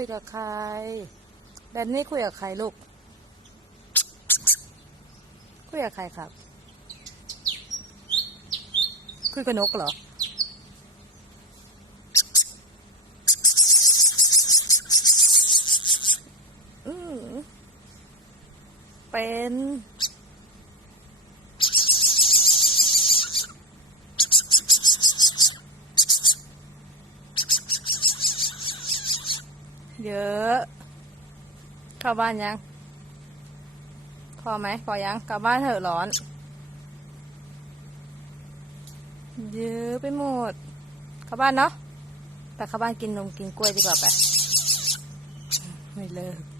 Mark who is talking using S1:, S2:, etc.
S1: ยกับใครแดนนี่คุยกับใครลูก คุยกับใครครับ คุยกับนกเหรอ อืมเป็น เยอะ เข้าบ้านยัง พอไหม พอยัง กลับบ้านเถอะร้อน เยอะไปหมด เข้าบ้านเนาะ ไปเข้าบ้านกินนมกินกล้วยดีกว่าไป ไม่เลิก